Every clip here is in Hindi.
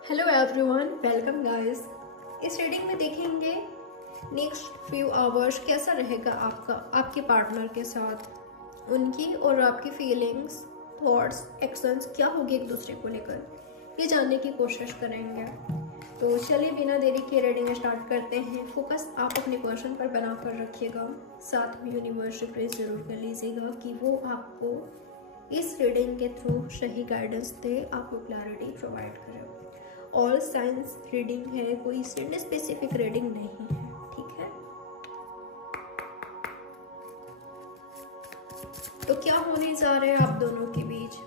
Hello everyone, welcome guys. इस रीडिंग में देखेंगे नेक्स्ट फ्यू आवर्स कैसा रहेगा आपके पार्टनर के साथ, उनकी और आपकी फीलिंग्स, थॉट्स, एक्शंस क्या होगी एक दूसरे को लेकर, ये जानने की कोशिश करेंगे। तो चलिए बिना देरी के रीडिंग स्टार्ट करते हैं। फोकस आप अपने पर्सन पर बना कर रखिएगा, साथ में यूनिवर्स से प्रेस जरूर कर लीजिएगा कि वो आपको इस रीडिंग के थ्रू सही गाइडेंस दे, आपको क्लैरिटी प्रोवाइड करे। ऑल साइंस रीडिंग है, कोई स्पेसिफिक रीडिंग नहीं है, ठीक है। तो क्या होने जा रहा है आप दोनों के बीच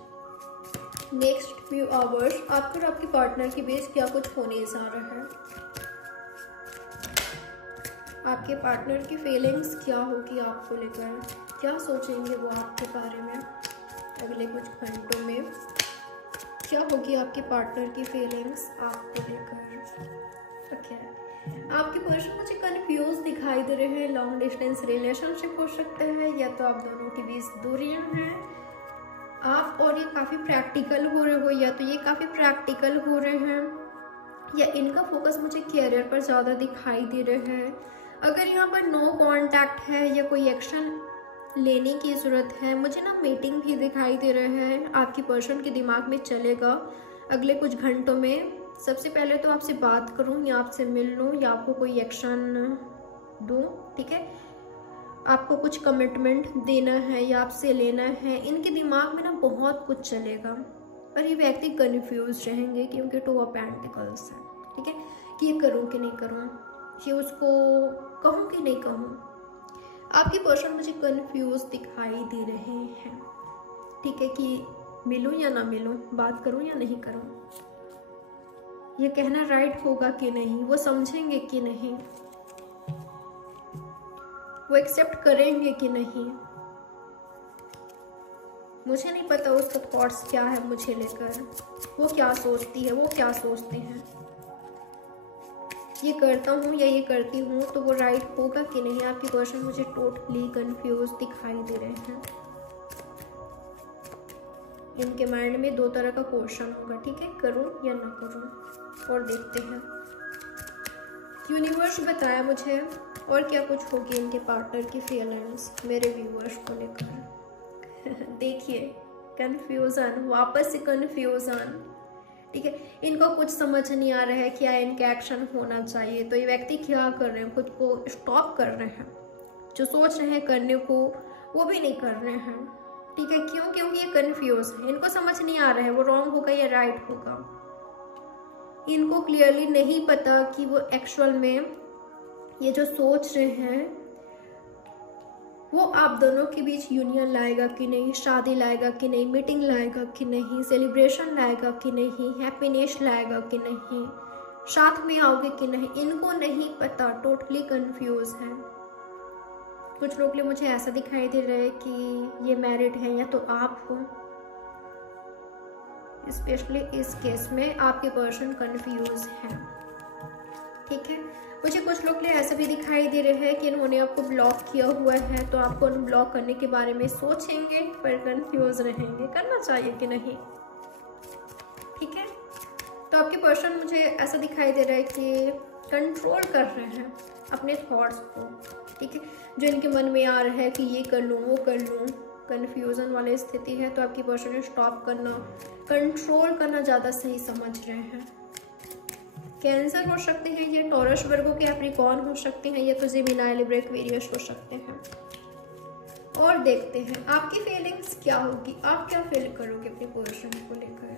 नेक्स्ट फ्यू आवर्स, आपके और आपके पार्टनर के बीच क्या कुछ होने जा रहा है। आपके पार्टनर की फीलिंग्स क्या होगी आपको लेकर, क्या सोचेंगे वो आपके बारे में अगले कुछ घंटों में, क्या होगी आपके पार्टनर की फीलिंग्स आपको लेकर। ओके, आपके पर्सन मुझे कंफ्यूज दिखाई दे रहे हैं। लॉन्ग डिस्टेंस रिलेशनशिप हो सकता है, या तो आप दोनों के बीच दूरियां हैं, आप और ये काफ़ी प्रैक्टिकल हो रहे हो, या तो ये काफ़ी प्रैक्टिकल हो रहे हैं, या इनका फोकस मुझे कैरियर पर ज़्यादा दिखाई दे रहा है। अगर यहाँ पर नो कॉन्टैक्ट है या कोई एक्शन लेने की ज़रूरत है, मुझे ना मीटिंग भी दिखाई दे रहा है आपकी पर्सन के दिमाग में चलेगा अगले कुछ घंटों में। सबसे पहले तो आपसे बात करूं या आपसे मिल लूं या आपको कोई एक्शन दूं, ठीक है। आपको कुछ कमिटमेंट देना है या आपसे लेना है, इनके दिमाग में ना बहुत कुछ चलेगा और ये व्यक्ति कन्फ्यूज रहेंगे क्योंकि टू ऑफ पेंटिकल्स है, ठीक है। कि ये करूं कि नहीं करूं, ये उसको कहूं कि नहीं कहूं। आपकी पर्सन मुझे कंफ्यूज दिखाई दे रहे हैं, ठीक है, कि मिलूं या ना मिलूं, बात करूं या नहीं करूं, ये कहना राइट होगा कि नहीं, वो समझेंगे कि नहीं, वो एक्सेप्ट करेंगे कि नहीं। मुझे नहीं पता उसका थॉट्स क्या है मुझे लेकर, वो क्या सोचती है, वो क्या सोचते हैं। ये करता हूँ या ये करती हूँ तो वो राइट होगा कि नहीं। आपकी पर्सन मुझे टोटली कंफ्यूज दिखाई दे रहे हैं। इनके माइंड में दो तरह का क्वेश्चन होगा, ठीक है, करूँ या ना करूँ। और देखते हैं यूनिवर्स बताया मुझे और क्या कुछ होगी इनके पार्टनर की फीलिंग्स मेरे व्यूअर्स को लेकर। देखिए कंफ्यूजन, वापस से कंफ्यूजन, ठीक है। इनको कुछ समझ नहीं आ रहा है क्या इनका एक्शन होना चाहिए। तो ये व्यक्ति क्या कर रहे हैं, खुद को स्टॉप कर रहे हैं, जो सोच रहे हैं करने को वो भी नहीं कर रहे हैं, ठीक है। क्यों? क्योंकि ये कंफ्यूज है, इनको समझ नहीं आ रहा है वो रॉन्ग होगा या राइट होगा। इनको क्लियरली नहीं पता कि वो एक्चुअल में ये जो सोच रहे हैं वो आप दोनों के बीच यूनियन लाएगा कि नहीं, शादी लाएगा कि नहीं, मीटिंग लाएगा कि नहीं, सेलिब्रेशन लाएगा कि नहीं, हैप्पीनेस लाएगा कि नहीं, साथ में आओगे कि नहीं, इनको नहीं पता, टोटली कंफ्यूज है। कुछ लोग मुझे ऐसा दिखाई दे रहा है कि ये मैरिड है या तो आप हो। स्पेशली इस केस में आपके पर्सन कंफ्यूज है, ठीक है। मुझे कुछ लोग ऐसा भी दिखाई दे रहे हैं कि इन्होंने आपको ब्लॉक किया हुआ है, तो आपको अनब्लॉक करने के बारे में सोचेंगे पर कंफ्यूज रहेंगे करना चाहिए कि नहीं, ठीक है। तो आपके पर्सन मुझे ऐसा दिखाई दे रहा है कि कंट्रोल कर रहे हैं अपने थॉट्स को, ठीक है। जो इनके मन में आ रहा है कि ये कर लूँ वो कर लूँ, कंफ्यूजन वाली स्थिति है, तो आपकी पर्सन स्टॉप करना, कंट्रोल करना ज़्यादा सही समझ रहे हैं। कैंसर हो सकते हैं, ये टॉरस वर्गो के कैप्रिकॉर्न हो सकते हैं, या तो जेमिनी लिब्रा एक्वेरियस हो सकते हैं। और देखते हैं आपकी फीलिंग्स क्या होगी, आप क्या फील करोगे अपने पर्सन को लेकर।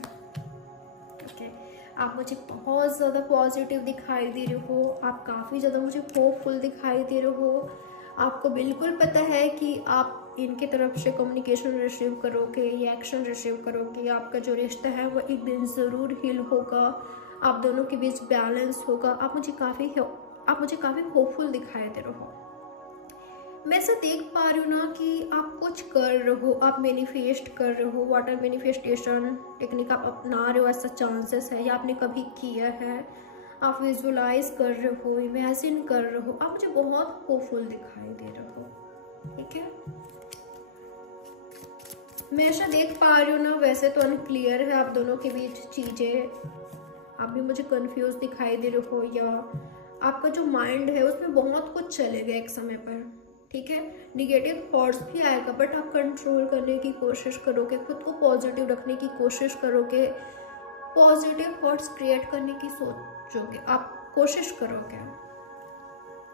ओके, आप मुझे बहुत ज़्यादा पॉजिटिव दिखाई दे रहे हो, आप काफ़ी ज़्यादा मुझे होपफुल दिखाई दे रहे हो। आपको बिल्कुल पता है कि आप इनके तरफ से कम्युनिकेशन रिसीव करोगे या एक्शन रिसीव करोगे, आपका जो रिश्ता है वो एक दिन ज़रूर हील होगा, आप दोनों के बीच बैलेंस होगा। आप मुझे काफ़ी होपफुल दिखाई दे रहे हो। मैं ऐसा देख पा रही हूँ ना कि आप कुछ कर रहे हो, आप मैनिफेस्ट कर रहे हो, वाटर मैनिफेस्टेशन टेक्निक आप अपना रहे हो, ऐसा चांसेस है, या आपने कभी किया है, आप विजुलाइज कर रहे हो, इमेजिन कर रहे हो, आप मुझे बहुत होपफुल दिखाई दे रहे हो, ठीक है। मैं ऐसा देख पा रही हूँ ना, वैसे तो अनक्लियर है आप दोनों के बीच चीज़ें, आप भी मुझे कंफ्यूज दिखाई दे रहे हो, या आपका जो माइंड है उसमें बहुत कुछ चलेगा एक समय पर, ठीक है। निगेटिव थॉट्स भी आएगा, बट आप कंट्रोल करने की कोशिश करोगे, खुद को पॉजिटिव रखने की कोशिश करोगे, पॉजिटिव थॉट्स क्रिएट करने की सोचोगे, आप कोशिश करोगे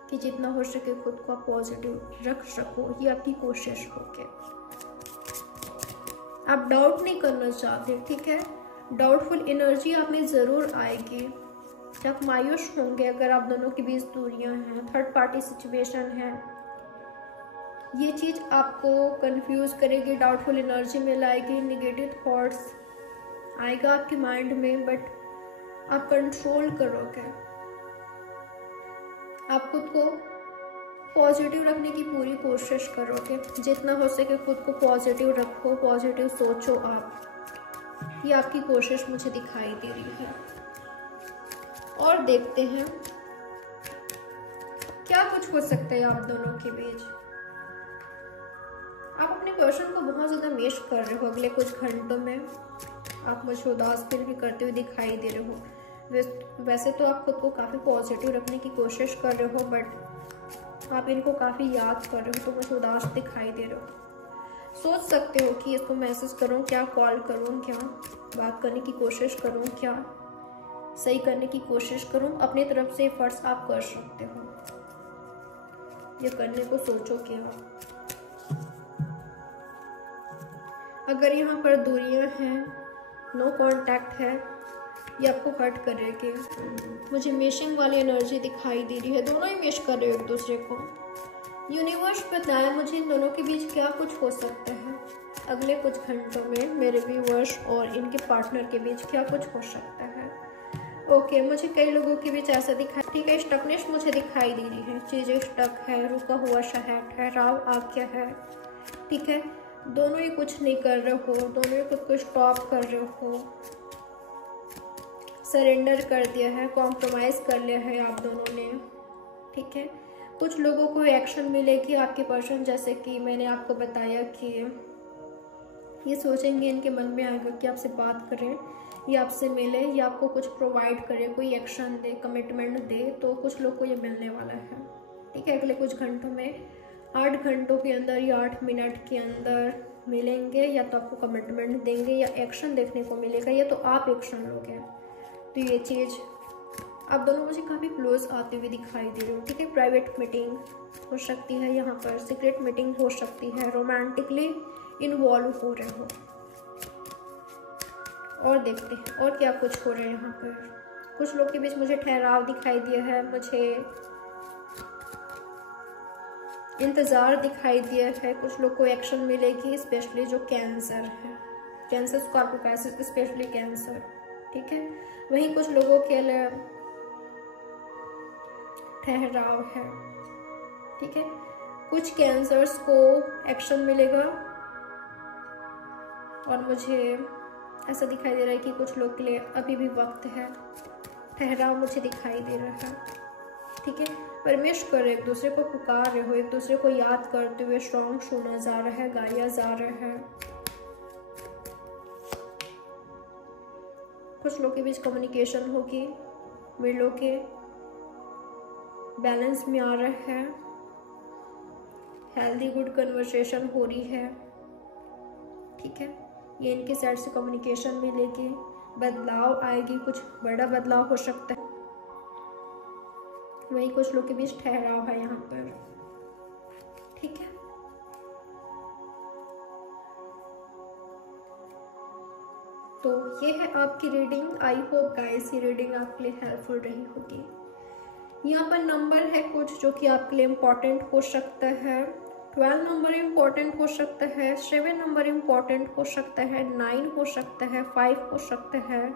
कि जितना हो सके खुद को आप पॉजिटिव रख सको, ये आपकी कोशिश होगी। आप डाउट नहीं करना चाहते, ठीक है। डाउटफुल एनर्जी आप में ज़रूर आएगी, आप मायूस होंगे अगर आप दोनों के बीच दूरियां हैं, थर्ड पार्टी सिचुएशन है, ये चीज़ आपको कंफ्यूज करेगी, डाउटफुल एनर्जी में लाएगी, निगेटिव थॉट्स आएगा आपके माइंड में, बट आप कंट्रोल करोगे, आप खुद को पॉजिटिव रखने की पूरी कोशिश करोगे, जितना हो सके खुद को पॉजिटिव रखो, पॉजिटिव सोचो आप, ये आपकी कोशिश मुझे दिखाई दे रही है। और देखते हैं क्या कुछ हो सकता है आप दोनों के बीच। आप अपने पर्सन को बहुत ज़्यादा मिस कर रहे हो अगले कुछ घंटों में, आप मुझे उदास फील भी करते हुए दिखाई दे रहे हो। वैसे तो आप खुद को काफ़ी पॉजिटिव रखने की कोशिश कर रहे हो, बट आप इनको काफ़ी याद कर रहे हो, तो मुझे उदास दिखाई दे रहे हो। सोच सकते हो कि इसको मैसेज करूं क्या, कॉल करूं क्या, बात करने की कोशिश करूं क्या, सही करने की कोशिश करूं, अपनी तरफ से एफर्ट्स आप कर सकते हो, ये करने को सोचो कि आप। अगर यहाँ पर दूरियां हैं, नो कांटेक्ट है, ये आपको हर्ट करेगी। मुझे मिशिंग वाली एनर्जी दिखाई दे रही है, दोनों ही मिस कर रहे हो एक दूसरे को। यूनिवर्स बताए मुझे इन दोनों के बीच क्या कुछ हो सकता है अगले कुछ घंटों में, मेरे व्यूअर्स और इनके पार्टनर के बीच क्या कुछ हो सकता है। ओके, मुझे कई लोगों के बीच ऐसा दिखाई, ठीक है, स्टकनेस मुझे दिखाई दे रही है, चीज़ें स्टक है, रुका हुआ शहर है, राव आज्ञा है, ठीक है। दोनों ही कुछ नहीं कर रहे हो, दोनों ही खुद को स्टॉप कर रहे हो, सरेंडर कर दिया है, कॉम्प्रोमाइज़ कर लिया है आप दोनों ने, ठीक है। कुछ लोगों को एक्शन मिलेगी आपके पर्सन, जैसे कि मैंने आपको बताया कि ये सोचेंगे, इनके मन में आएगा कि आपसे बात करें या आपसे मिले या आपको कुछ प्रोवाइड करे, कोई एक्शन दे, कमिटमेंट दे, तो कुछ लोग को ये मिलने वाला है, ठीक है। अगले कुछ घंटों में 8 घंटों के अंदर या 8 मिनट के अंदर मिलेंगे, या तो आपको कमिटमेंट देंगे या एक्शन देखने को मिलेगा, या तो आप एक्शन लोगे। तो ये चीज़ आप दोनों मुझे काफ़ी क्लोज आते हुए दिखाई दे रहे हो, ठीक है। प्राइवेट मीटिंग हो सकती है, यहाँ पर सीक्रेट मीटिंग हो सकती है, रोमांटिकली इन्वॉल्व हो रहे हो। और देखते हैं और क्या कुछ हो रहा है यहाँ पर। कुछ लोग के बीच मुझे ठहराव दिखाई दिया है, मुझे इंतज़ार दिखाई दिया है, कुछ लोग को एक्शन मिलेगी, स्पेशली जो कैंसर है, cancer, Scorpio passage, specially cancer, ठीक है। वहीं कुछ लोगों के लिए ठहराव है, ठीक है। कुछ कैंसर्स को एक्शन मिलेगा, और मुझे ऐसा दिखाई दे रहा है कि कुछ लोग के लिए अभी भी वक्त है, ठहराव मुझे दिखाई दे रहा है, ठीक है। परमेश कर एक दूसरे को पुकार रहे हो, एक दूसरे को याद करते हुए सॉन्ग सुना जा रहा है, गाया जा रहा है। कुछ लोग के बीच कम्युनिकेशन होगी, मिलोगे, बैलेंस में आ रहा है, हेल्दी गुड कन्वर्सेशन हो रही है, ठीक है। ये इनके साइड से कम्युनिकेशन मिलेगी, बदलाव आएगी, कुछ बड़ा बदलाव हो सकता है। वही कुछ लोग के बीच ठहराव है यहाँ पर, ठीक है। तो ये है आपकी रीडिंग। आई होप गाइस ये रीडिंग आपके लिए हेल्पफुल रही होगी। यहाँ पर नंबर है कुछ जो कि आपके लिए इम्पोर्टेंट हो सकता है। 12 नंबर इम्पोर्टेंट हो सकता है, 7 नंबर इम्पोर्टेंट हो सकता है, 9 हो सकता है, 5 हो सकता है।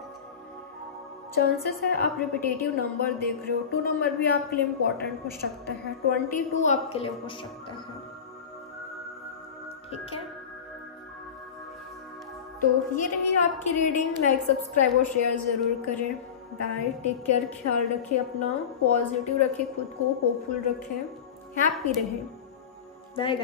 चांसेस है आप रिपीटेटिव नंबर देख रहे हो। 2 नंबर भी आपके लिए इम्पोर्टेंट हो सकता है, 22 आपके लिए हो सकता है, ठीक है। तो ये रही आपकी रीडिंग। लाइक, सब्सक्राइब और शेयर ज़रूर करें। बाय, टेक केयर, ख्याल रखें अपना, पॉजिटिव रखें खुद को, होपफुल रखें, हैप्पी रहें। बाय।